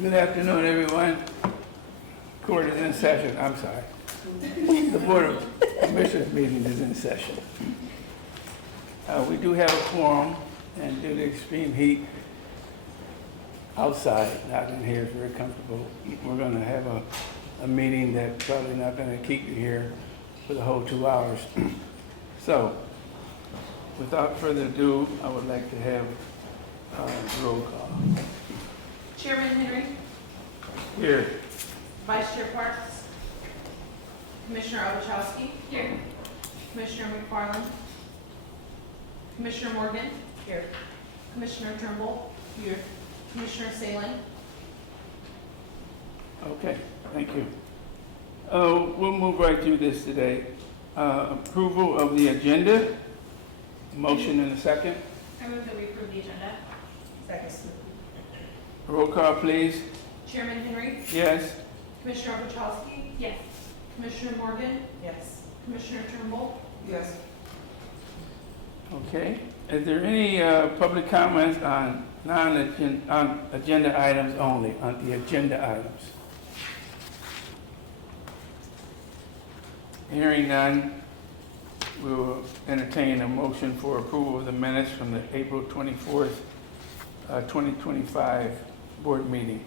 Good afternoon, everyone. Court is in session. I'm sorry. The Board of Commissioners meeting is in session. We do have a quorum, and due to the extreme heat outside, not in here, is very comfortable. We're going to have a meeting that's probably not going to keep you here for the whole 2 hours. So, without further ado, I would like to have roll call. Chairman Henry, Here. Vice Chair Parks, Commissioner Ovechowski. Here. Commissioner McFarland. Commissioner Morgan. Here. Commissioner Turnbull. Here. Commissioner Salin. Okay, thank you. We'll move right through this today. Approval of the agenda. Motion in a second. I move that we approve the agenda. Second. Roll call, please. Chairman Henry, Yes. Commissioner Ovechowski. Yes. Commissioner Morgan. Yes. Commissioner Turnbull. Yes. Okay. Is there any public comments on agenda items only, on the agenda items? Hearing none, we will entertain a motion for approval of the minutes from the April 24th, 2025 board meeting.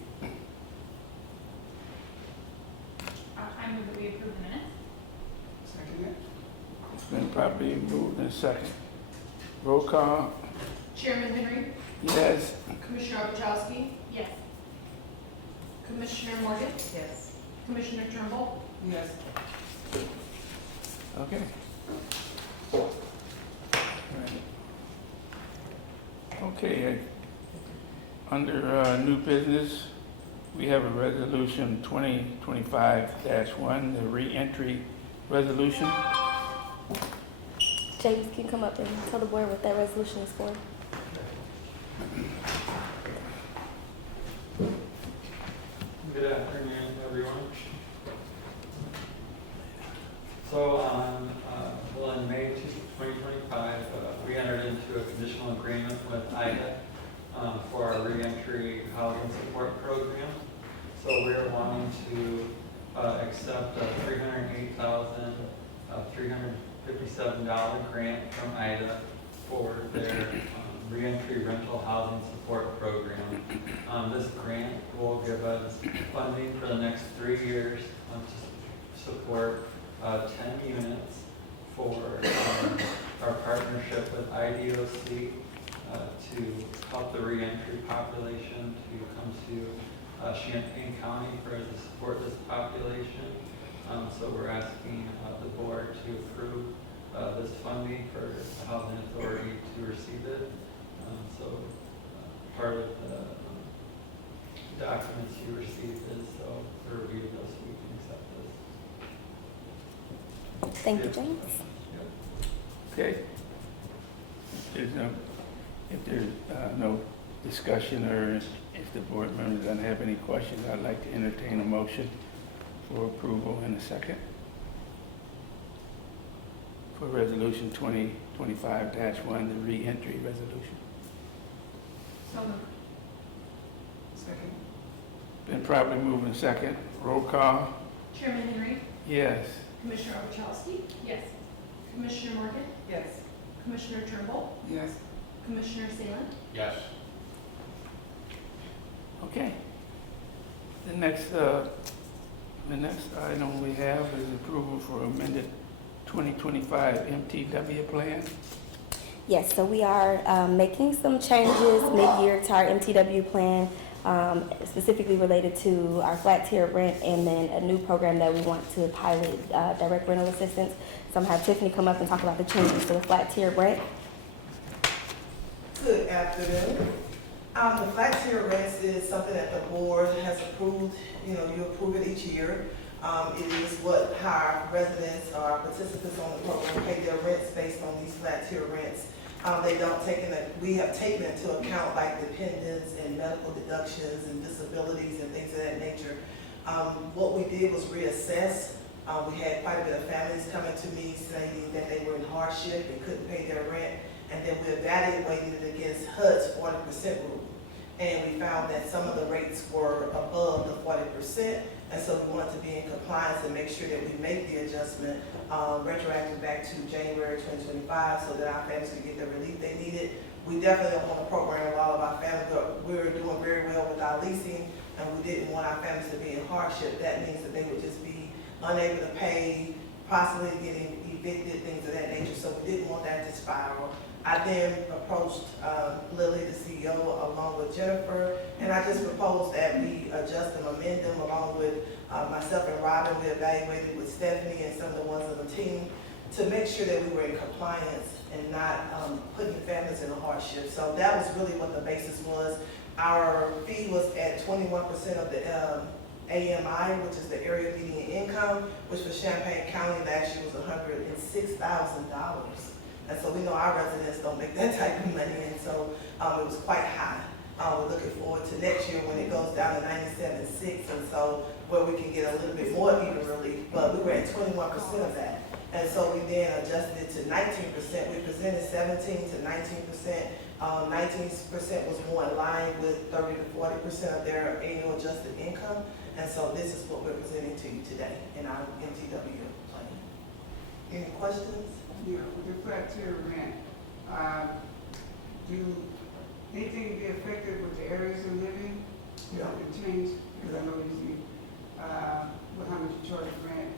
I move that we approve the minutes. Second it. It's been properly moved and second. Roll call. Chairman Henry, Yes. Commissioner Ovechowski. Yes. Commissioner Morgan. Yes. Commissioner Turnbull. Yes. Okay. Right. Okay, under new business, we have a resolution 2025-1, the re-entry resolution. James can come up and tell the board what that resolution is for. Good afternoon, everyone. So in May 2025, we entered into a conditional agreement with IDA for our reentry housing support program. So we're wanting to accept a $308,357 grant from IDA for their reentry rental housing support program. This grant will give us funding for the next 3 years to support 10 units for our partnership with IDOC to help the reentry population to come to Champaign County for to support this population. So we're asking the board to approve this funding for the Housing Authority to receive it. So part of the documents you received is so to review this, we can accept this. Thank you, James. Okay. If there's no discussion, or if the board member doesn't have any questions, I'd like to entertain a motion for approval in a second for resolution 2025-1, the re-entry resolution. So moved. Second. Been properly moved in second. Roll call. Chairman Henry, Yes. Commissioner Ovechowski. Yes. Commissioner Morgan. Yes. Commissioner Turnbull. Yes. Commissioner Salin. Yes. Okay. The next item we have is approval for amended 2025 MTW plan. Yes, so we are making some changes mid-year to our MTW plan, specifically related to our flat tier rent, and then a new program that we want to pilot, direct rental assistance. So I'm going to have Tiffany come up and talk about the changes to the flat tier rent. Good afternoon. The flat tier rents is something that the board has approved. You know, you approve it each year. It is how our residents or participants on the program pay their rents based on these flat tier rents. We have taken into account like dependents and medical deductions and disabilities and things of that nature. What we did was reassess. We had quite a bit of families coming to me saying that they were in hardship and couldn't pay their rent. And then we evaluated it against HUD's 40% rule. And we found that some of the rates were above the 40%. And so we want to be in compliance and make sure that we make the adjustment retroactive back to January 2025 so that our families can get the relief they needed. We definitely don't want to program a lot of our families, but we're doing very well with our leasing, and we didn't want our families to be in hardship. That means that they would just be unable to pay, possibly getting evicted, things of that nature. So we didn't want that to spiral. I then approached Lily, the CEO, along with Jennifer, and I just proposed that we adjust them, amend them, along with myself and Robin. We evaluated with Stephanie and some of the ones on the team to make sure that we were in compliance and not putting families in a hardship. So that was really what the basis was. Our fee was at 21% of the AMI, which is the area median income, which for Champaign County last year was $106,000. And so we know our residents don't make that type of money, and so it was quite high. We're looking forward to next year when it goes down to 97.6, and so where we can get a little bit more even relief. But we were at 21% of that. And so we then adjusted it to 19%. We presented 17 to 19%. 19% was more in line with 30 to 40% of their annual adjusted income. And so this is what we're presenting to you today in our MTW plan. Any questions? Yeah, with the flat tier rent, do anything be affected with the areas of living? No. It change, because I know usually, with how much you charge rent,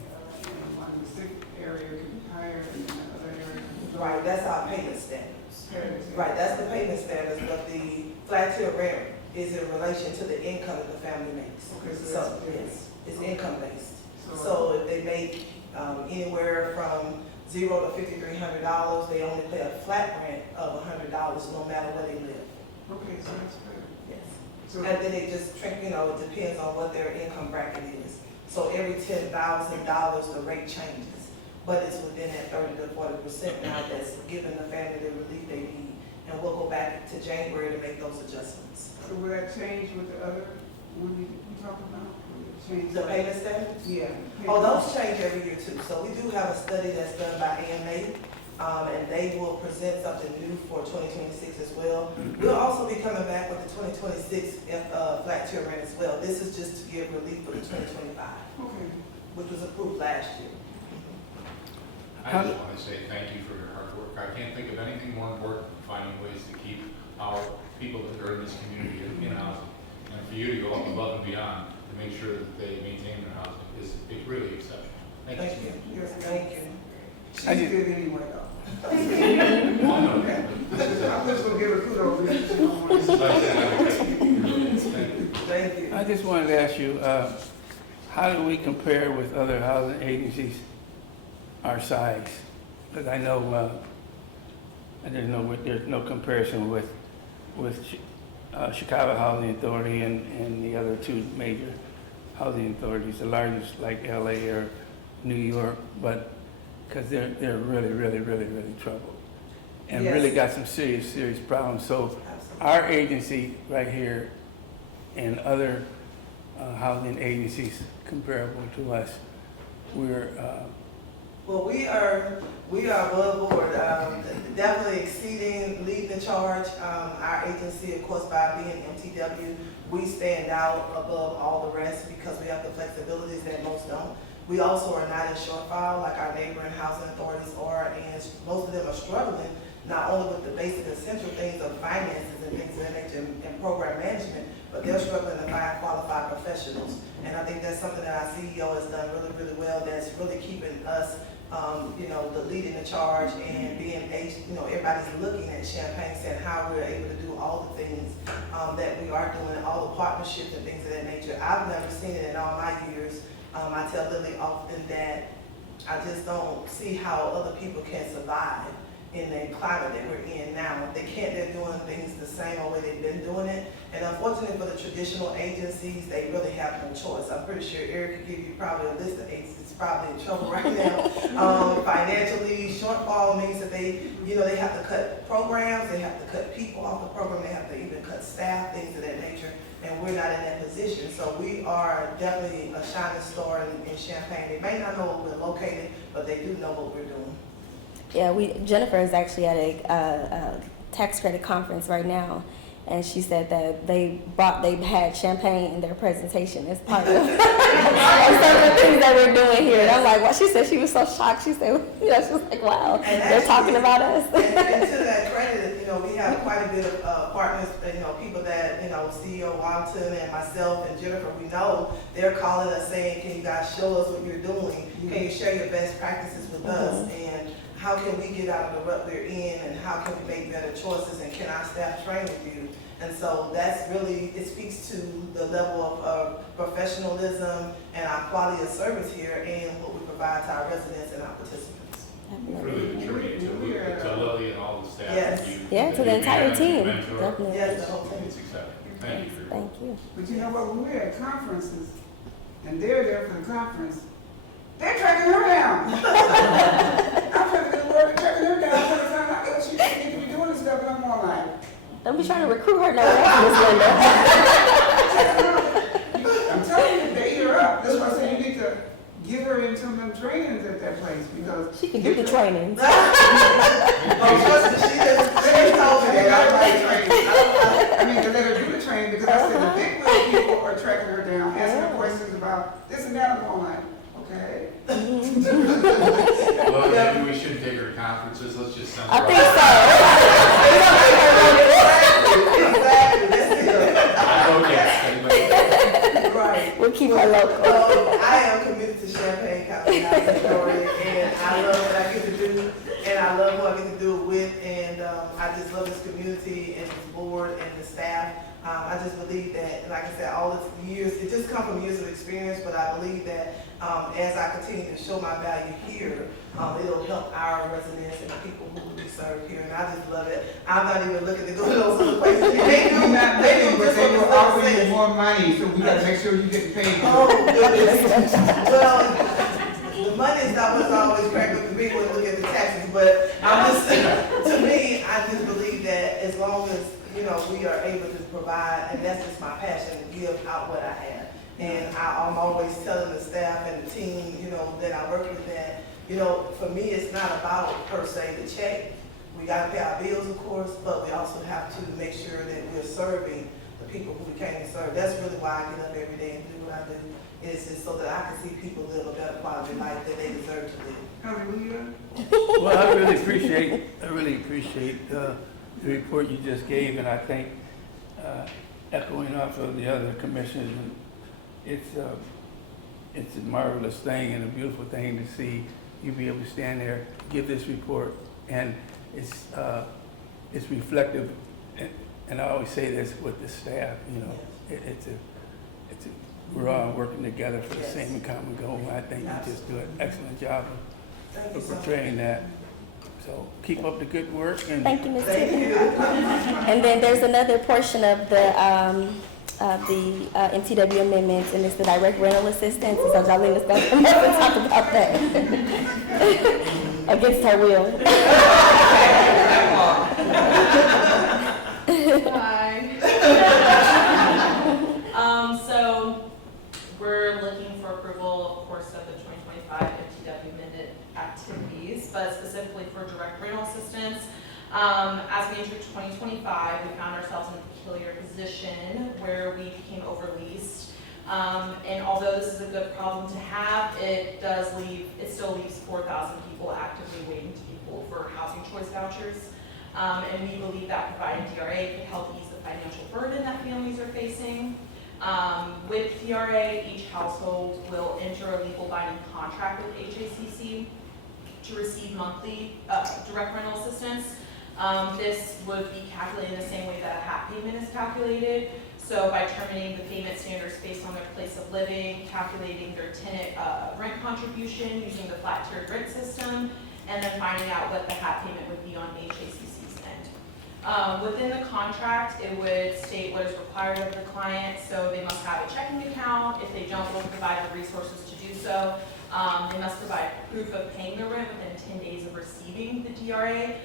one specific area could be higher and then another area could be lower. Right, that's our payment standards. Right, that's the payment standards, but the flat tier rent is in relation to the income that the family makes. Okay, so So, that's different. yes, it's income based. So, So if they make anywhere from $0 to $5,300, they only pay a flat rent of $100 no matter where they live. okay, so that's fair. Yes. So, And then it just, it depends on what their income bracket is. So every $10,000, the rate changes, but it's within that 30 to 40% now that's giving the family the relief they need. And we'll go back to January to make those adjustments. so will that change with the other one you talked about? Will it change? The payment standards? Yeah. Oh, those change every year too. So we do have a study that's done by AMA, and they will present something new for 2026 as well. We'll also be coming back with the 2026 flat tier rent as well. This is just to give relief for the 2025, Okay. which was approved last year. I just want to say thank you for your hard work. I can't think of anything more important than finding ways to keep our people that are in this community in housing. And for you to go above and beyond to make sure that they maintain their housing is really exceptional. Thank you. Thank you. Yes, Thank you. She's I just- good anyway, though. Oh, no, I'm just gonna give her kudos. Because she don't want this is to- like Thank you. Thank you. I just wanted to ask you, how do we compare with other housing agencies our size? Because I know, there's no comparison with Chicago Housing Authority and the other two major housing authorities, the largest like LA or New York, but because they're really troubled and really got some serious problems. So Absolutely. our agency right here and other housing agencies comparable to us, we're Well, we are above board, definitely exceeding, leading the charge. Our agency, of course, by being MTW, we stand out above all the rest because we have the flexibilities that most don't. We also are not in shortfall like our neighboring housing authorities are, and most of them are struggling not only with the basic essential things of finances and things of that nature and program management, but they're struggling to find qualified professionals. And I think that's something that our CEO has done really well, that's really keeping us the leading the charge and being, everybody's looking at Champaign saying how we're able to do all the things that we are doing, all the partnerships and things of that nature. I've never seen it in all my years. I tell Lily often that I just don't see how other people can survive in the climate that we're in now. They can't, they're doing things the same way they've been doing it. And unfortunately for the traditional agencies, they really have no choice. I'm pretty sure Eric could give you probably a list of agencies probably in trouble right now. Financially, shortfall means that they have to cut programs, they have to cut people off the program, they have to even cut staff, things of that nature. And we're not in that position. So we are definitely a shining star in Champaign. They may not know where we're located, but they do know what we're doing. Yeah, Jennifer is actually at a tax credit conference right now, and she said that they had champagne in their presentation as part of, of some of the things that we're doing here. And I'm like, well, she said she was so shocked. She said, she was like, wow, And they're talking about us. And to that credit, we have quite a bit of partners, people that, CEO Walton and myself and Jennifer, we know they're calling us saying, can you guys show us what you're doing? Can you share your best practices with us? And how can we get out of the rut we're in, and how can we make better choices, and can our staff train with you? And so that's really, it speaks to the level of professionalism and our quality of service here and what we provide to our residents and our participants. Really the tribute to Lily and all the staff. Yes. and you. Yeah, to the entire team, Mentor. definitely. Yes, the whole team. It's exciting. Thank you for your Thank you. But you know what, when we're at conferences, and they're there for the conference, they're tracking her down. I'm trying to get the word, tracking her down, I'm trying to find out what she need to be doing and stuff, and I'm all like, Don't be trying to recruit her nowhere else, Miss Linda. I'm telling you, they eat her up. That's why I say you need to get her into them trainings at that place, because. She can do the training. Oh, trust me, she told me They got that. like training. I mean, to let her do the training, because I said the big wheel people are tracking her down, asking her questions about this and that, I'm going like, okay. Well, maybe we shouldn't take her to conferences, let's just send her. I think Exactly, that's it. I vote yes, anybody? Right. we'll keep her local. Well, I am committed to Champaign County Housing Authority, and I love what I get to do, and I love who I get to do it with, and I just love this community and this board and the staff. I just believe that, like I said, all the years, it just comes from years of experience, but I believe that as I continue to show my value here, it'll help our residents and the people who we serve here, and I just love it. I'm not even looking to go to those other places. They do, Not they looking, do but just they what will the stuff offer you says. more money, so we gotta make sure you get paid. Oh, goodness. Well, the money is not what's always cracked up to me when I look at the taxes, but I'm just, to me, I just believe that as long as, we are able to provide, and that's just my passion, to give out what I have. And I'm always telling the staff and the team, that I work with that, for me, it's not about per se the check. We gotta pay our bills, of course, but we also have to make sure that we're serving the people who we came to serve. That's really why I get up every day and do what I do. It's just so that I can see people live a better quality of life that they deserve to live. Hallelujah. Well, I really appreciate the report you just gave, and I think echoing off of the other commissioners, it's a marvelous thing and a beautiful thing to see you be able to stand there, give this report, and it's reflective. And I always say this with the staff, we're all working together for the Yes. same common goal. I think you just do an excellent job Thank you of so much. portraying that. So keep up the good work, and Thank you, Ms. Thank Tiffany. you. And then there's another portion of the MTW amendments, and it's the direct rental assistance. So Darlene's going to come up and talk about that. Against her will. Hi. So we're looking for approval, of course, of the 2025 MTW amended activities, but specifically for direct rental assistance. As we entered 2025, we found ourselves in a peculiar position where we became overleased. And although this is a good problem to have, it still leaves 4,000 people actively waiting to be pulled for housing choice vouchers. And we believe that providing DRA could help ease the financial burden that families are facing. With DRA, each household will enter a legal binding contract with HACC to receive monthly direct rental assistance. This would be calculated in the same way that a HAP payment is calculated. So by determining the payment standards based on their place of living, calculating their tenant rent contribution using the flat tiered rent system, and then finding out what the HAP payment would be on HACC's end. Within the contract, it would state what is required of the client. So they must have a checking account. If they don't, we'll provide the resources to do so. They must provide proof of paying the rent within 10 days of receiving the DRA.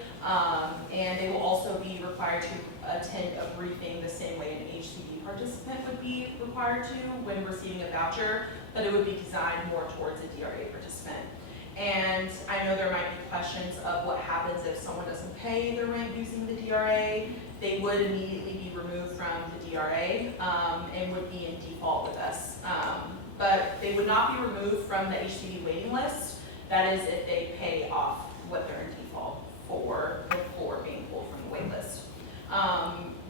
And they will also be required to attend a briefing the same way an HCD participant would be required to when receiving a voucher, but it would be designed more towards a DRA participant. And I know there might be questions of what happens if someone doesn't pay their rent using the DRA. they would immediately be removed from the DRA and would be in default with us. But they would not be removed from the HCD waiting list. That is if they pay off what they're in default for before being pulled from the wait list.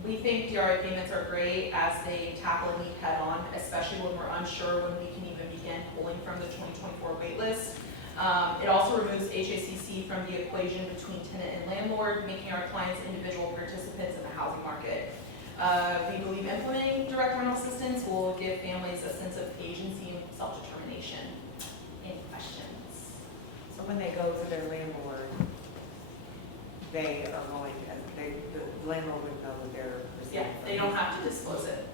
We think DRA payments are great as they tackle a need head on, especially when we're unsure when we can even begin pulling from the 2024 wait list. It also removes HACC from the equation between tenant and landlord, making our clients individual participants in the housing market. We believe implementing direct rental assistance will give families a sense of agency and self-determination. Any questions? So when they go to their landlord, they are going, the landlord would know that they're Yeah, receiving. they don't have to disclose it.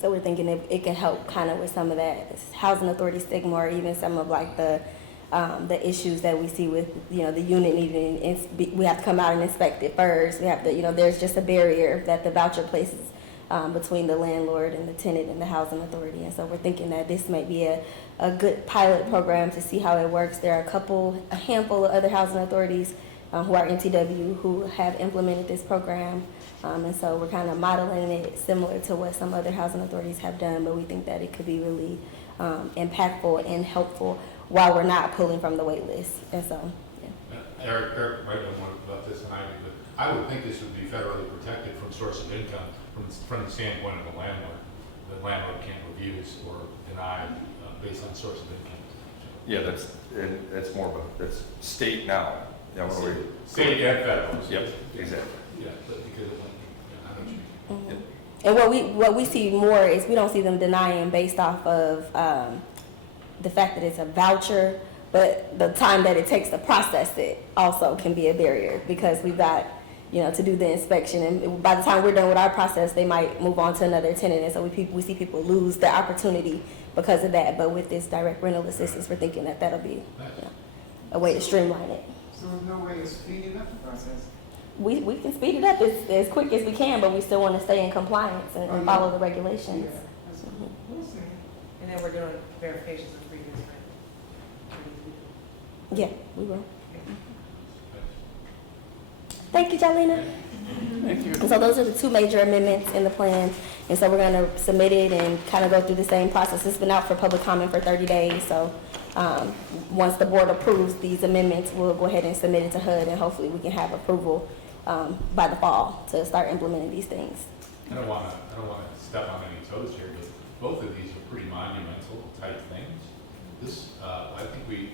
So we're thinking it can help kind of with some of that housing authority stigma, or even some of like the issues that we see with, the unit needing, we have to come out and inspect it first. We have to, there's just a barrier that the voucher places between the landlord and the tenant and the housing authority. And so we're thinking that this might be a good pilot program to see how it works. There are a handful of other housing authorities who are MTW who have implemented this program. And so we're kind of modeling it similar to what some other housing authorities have done, but we think that it could be really impactful and helpful while we're not pulling from the wait list. And so, yeah. Eric might know more about this than I do, but I would think this would be federally protected from source of income from the standpoint of the landlord. The landlord can't refuse or deny based on source of income. Yeah, that's more of that's state now. Yeah, what are we? State and federal. Yep, exactly. Yeah, but because of, I know what you mean. And what we see more is we don't see them denying based off of the fact that it's a voucher, but the time that it takes to process it also can be a barrier, because we've got, to do the inspection, and by the time we're done with our process, they might move on to another tenant, and so we see people lose the opportunity because of that. But with this direct rental assistance, we're thinking that that'll be a way to streamline it. So there's no way of speeding up the process? We can speed it up as quick as we can, but we still want to stay in compliance and follow the regulations. Yeah, that's cool. We'll see. And then we're doing verifications of previous rent. Yeah, we will. Thank you, Jalina. Thank you. And so those are the two major amendments in the plan. And so we're going to submit it and kind of go through the same process. It's been out for public comment for 30 days. So once the board approves these amendments, we'll go ahead and submit it to HUD, and hopefully we can have approval by the fall to start implementing these things. I don't want to step on any toes here, but both of these are pretty monumental type things. This, I think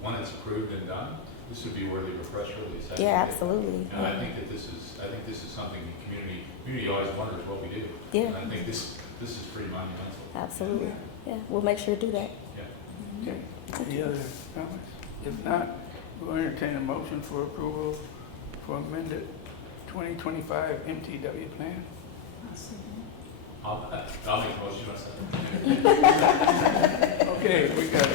when it's approved and done, this would be worthy of a press release. Yeah, absolutely. And I think that this is something the community always wonders what we do. Yeah. And I think this is pretty monumental. Absolutely. Yeah, we'll make sure to do that. Yeah. Okay, any other comments? If not, we'll entertain a motion for approval for amended 2025 MTW plan. I'll make a motion myself. Okay, we got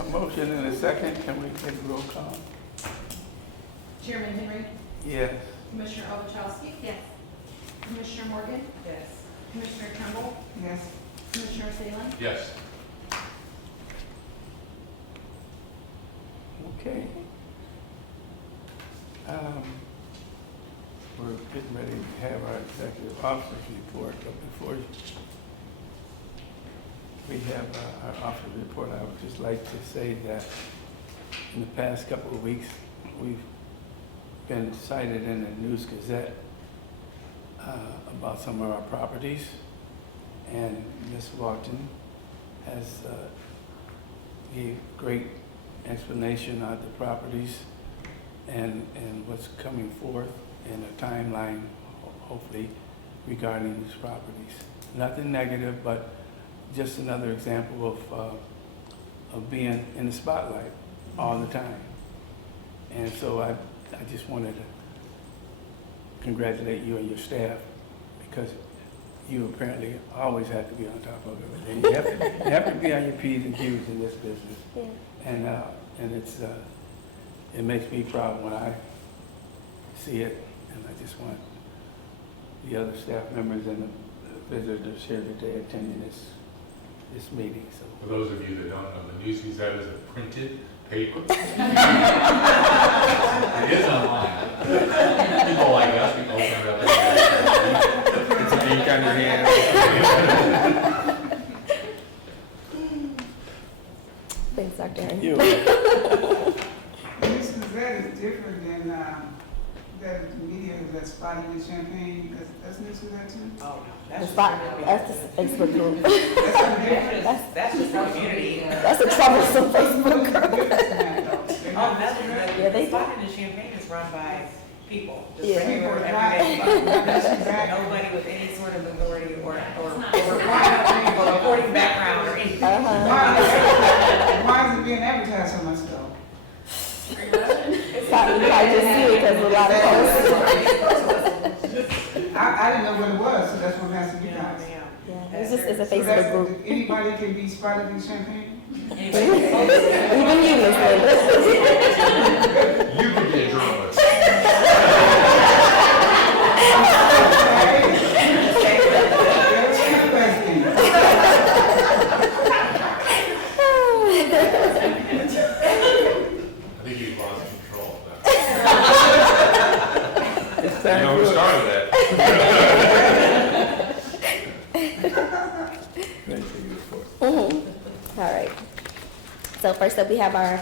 a motion and a second. Can we take a roll call? Chairman Henry, Yes. Commissioner Ovechowski. Yes. Commissioner Morgan, Yes. Commissioner Turnbull, Yes. Commissioner Salem. Yes. Okay. We're getting ready to have our executive officers report, but before we have our officer report, I would just like to say that in the past couple of weeks, we've been cited in the News Gazette about some of our properties, and Ms. Walton has gave great explanation of the properties and what's coming forth in a timeline, hopefully, regarding these properties. Nothing negative, but just another example of being in the spotlight all the time. And so I just wanted to congratulate you and your staff, because you apparently always have to be on top of everything. You have to be on your P's and Q's in this business. Yeah. And it makes me proud when I see it, and I just want the other staff members and the visitors here today attending this meeting. So For those of you that don't know, the News Gazette is a printed Paper? It is online. People like us, we open it up. It's an ink on your hand. Thanks, Dr. Aaron. You. This is, that is different than, that comedian that's spotted in Champaign, that's news to that too? Oh, no, The that's spot, just. that's the Facebook group. That's just the community. That's a troublesome Facebook group. Oh, that's, Yeah, they the spot in the Champaign is run by people. Just Yeah. regular, People, everyday that's people. exactly. Nobody with any sort of authority or reporting background or anything. Uh-huh. Why is it being advertised so much though? You probably just see it because a lot of posts. I didn't know what it was, so that's what has to be Yeah, done. yeah. Yeah, it's just, it's a So Facebook that's, group. anybody can be spotted in Champaign? Anyway, Even you, Miss Linda. You could be a journalist. I think you've lost control of that. It's You time know who for started that? Mhm. All right. So first up, we have our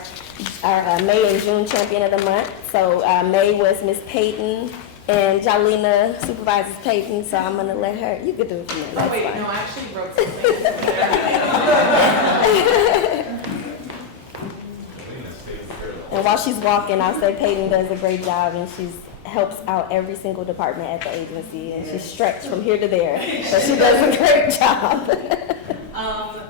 May and June champion of the month. So May was Miss Peyton, and Jolena supervises Peyton. So I'm gonna let her. You could do it for me. Oh, That's wait, fine. no, I actually wrote something in there. Lena's taking care of that. And while she's walking, I'll say Peyton does a great job, and she's helps out every single department at the agency, and she's stretched from here to there. So she does a great job.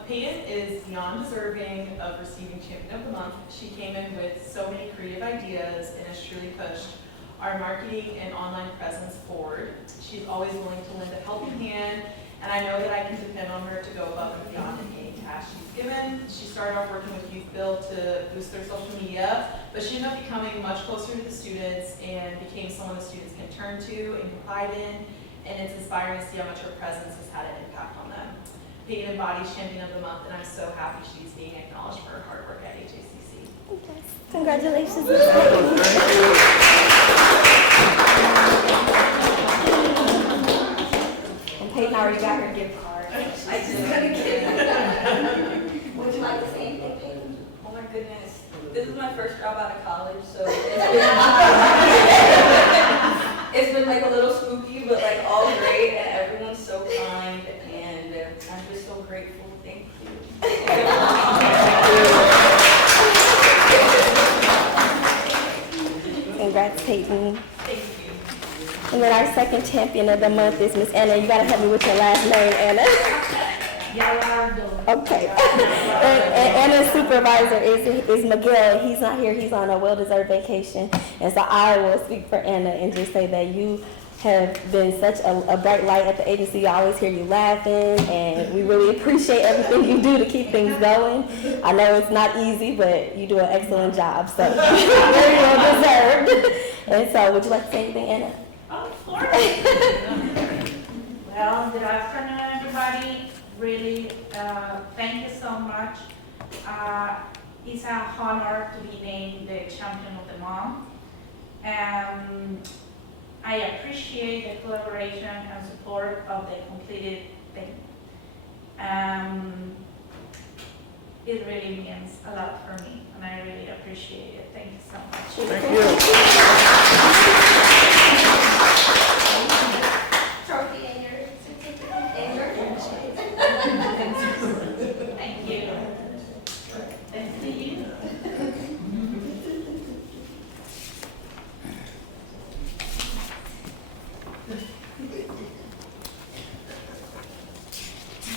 Peyton is beyond deserving of receiving Champion of the Month. She came in with so many creative ideas and has truly pushed our marketing and online presence forward. She's always willing to lend a helping hand, and I know that I can depend on her to go above and beyond in any task she's given. She started off working with Youth Build to boost their social media, but she ended up becoming much closer to the students and became someone the students can turn to and confide in, and it's inspiring to see how much her presence has had an impact on them. Peyton embodies Champion of the Month, and I'm so happy she's being acknowledged for her hard work at HACC. Congratulations, Miss Peyton. And Peyton already got her gift card. I just got a kid. Would you like to say anything, Peyton? Oh my goodness. This is my first job out of college, so it's been like a little spooky, but like all great, and everyone's so kind, and I'm just so grateful. Thank you. Congrats, Peyton. Thank you. And then our second champion of the month is Miss Anna. You gotta help me with your last name, Anna. Okay. And Anna's supervisor is Miguel. He's not here. He's on a well-deserved vacation. And so I will speak for Anna and just say that you have been such a bright light at the agency. I always hear you laughing, and we really appreciate everything you do to keep things going. I know it's not easy, but you do an excellent job. So very well deserved. And so would you like to say anything, Anna? Of course. Well, good afternoon, everybody. Really, thank you so much. It's an honor to be named the Champion of the Month. I appreciate the collaboration and support of the completed thing. It really means a lot for me, and I really appreciate it. Thank you so much. Thank you. Trophy and your certificate and your Thank you. Thank you.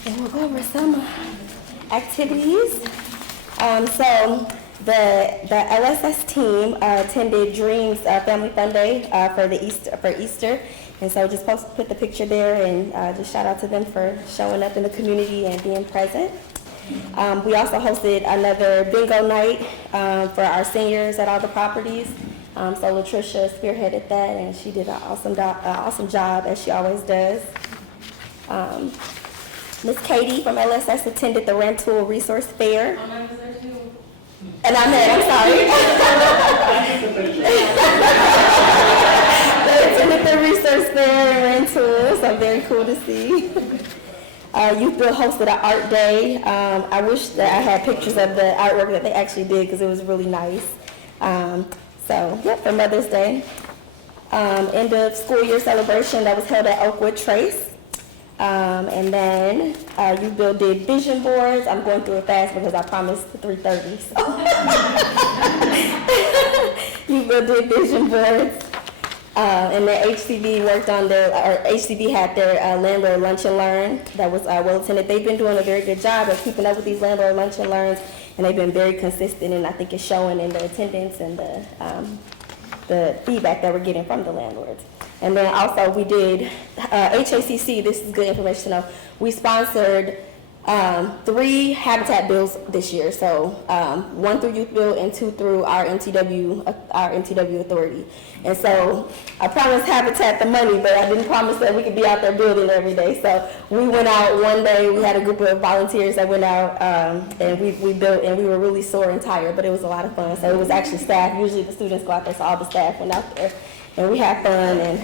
And we'll go over some activities. So the LSS team attended Dreams Family Fun Day for Easter. And so just put the picture there and just shout out to them for showing up in the community and being present. We also hosted another bingo night for our seniors at all the properties. So Latricia spearheaded that, and she did an awesome job, as she always does. Miss Katie from LSS attended the Rantoul Resource Fair. I was there too. And I'm mad, I'm sorry. They attended the research fair and ran tours, so very cool to see. Youth Build hosted an art day. I wish that I had pictures of the artwork that they actually did because it was really nice. So, yeah, for Mother's Day. End of school year celebration that was held at Oakwood Trace. And then Youth Build did vision boards. I'm going through it fast because I promised 3:30. So. Youth Build did vision boards. And then HCB worked on HCB had their landlord lunch and learn that was well attended. They've been doing a very good job of keeping up with these landlord lunch and learns, and they've been very consistent, and I think it's showing in the attendance and the feedback that we're getting from the landlords. And then also we did HACC, this is good information to know, we sponsored 3 habitat bills this year. So 1 through Youth Build and 2 through our MTW authority. And so I promised Habitat the money, but I didn't promise that we could be out there building every day. So we went out one day, we had a group of volunteers that went out and we built, and we were really sore and tired, but it was a lot of fun. So it was actually staff, usually the students go out there, so all the staff went out there. And we had fun, and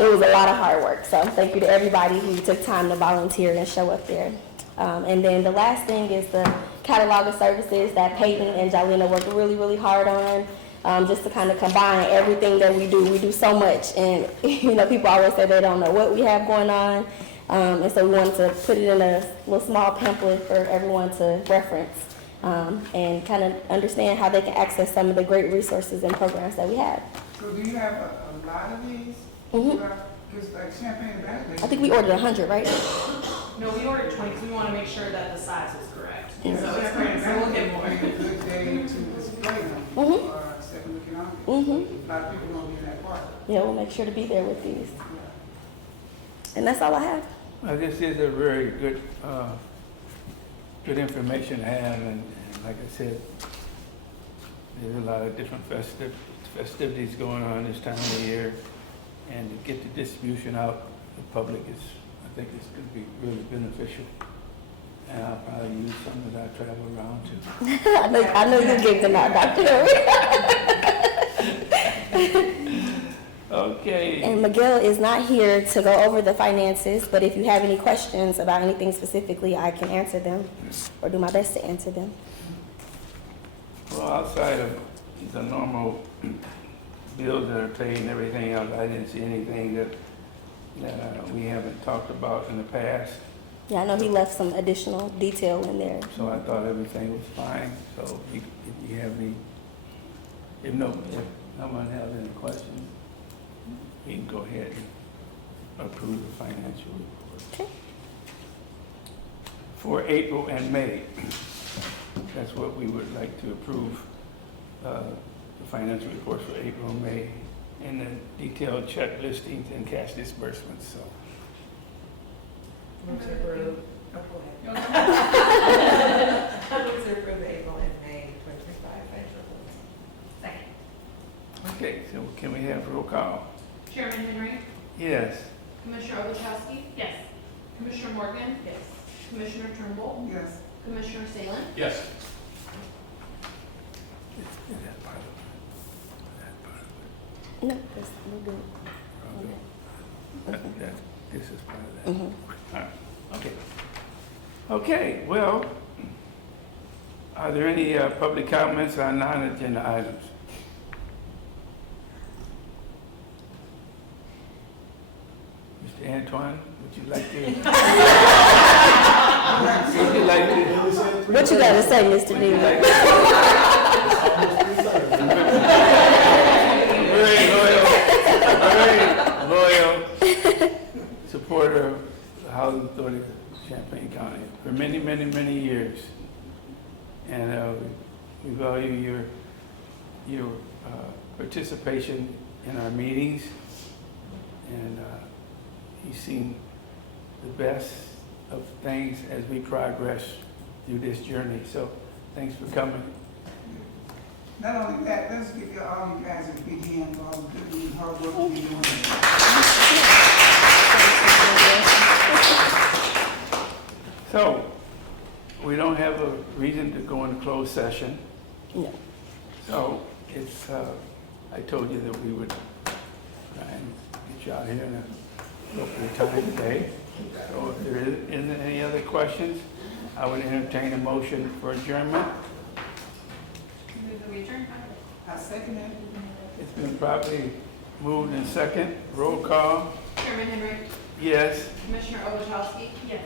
it was a lot of hard work. So thank you to everybody who took time to volunteer and show up there. And then the last thing is the catalog of services that Peyton and Jalina worked really, really hard on, just to kind of combine everything that we do. We do so much, and people always say they don't know what we have going on. And so we wanted to put it in a little small pamphlet for everyone to reference and kind of understand how they can access some of the great resources and programs that we have. So do you have a lot of these? Mm-hmm. Because like Champaign Valley. I think we ordered 100, right? No, we ordered 20 because we want to make sure that the size is correct. Yeah, So it's Champaign great, so we'll Valley get more. would be a good day to display them Mhm. for second looking on. Mm-hmm. A lot of people don't be in that part. Yeah, we'll make sure to be there with these. And that's all I have. Well, this is a very good, good information to have, and like I said, there's a lot of different festivities going on this time of the year, and to get the distribution out to the public is, I think it's going to be really beneficial. And I'll probably use some as I travel around too. I know you gave them out, Dr. Harry. Okay. And Miguel is not here to go over the finances, but if you have any questions about anything specifically, I can answer them or do my best to answer them. Well, outside of the normal bills that are paid and everything else, I didn't see anything that we haven't talked about in the past. Yeah, I know he left some additional detail in there. So I thought everything was fine. So if you have any, if no one has any questions, we can go ahead and approve the financial report. Okay. For April and May, that's what we would like to approve, the financial reports for April and May, and the detailed check listings and cash disbursements, so. Move to approve. Oh, go ahead. Move to approve the April and May 2025 financial reports. Second. Okay, so can we have roll call? Chairman Henry, Yes. Commissioner Ovechowski, Yes. Commissioner Morgan, Yes. Commissioner Turnbull, Yes. Commissioner Salin. Yes. Is that part of it? That part of it? No, we're good. Okay. This is part of that. Mhm. All right, okay. Okay, well, are there any public comments on non-agenda items? Mr. Antoine, would you like to? Would you like to? What you gotta say, Mr. Would you Dean? like very loyal supporter of the Housing Authority of Champaign County for many, many, many years. And we value your participation in our meetings, and you've seen the best of things as we progress through this journey. So thanks for coming. Not only that, let's give you all you guys a big hand for all the good and hard work you're doing. So we don't have a reason to go into closed session. No. So it's, I told you that we would try and get you out here in a appropriate time today. So if there isn't any other questions, I would entertain a motion for adjournment. I second it. It's been properly moved and second. Roll call. Chairman Henry, Yes. Commissioner Ovechowski, Yes.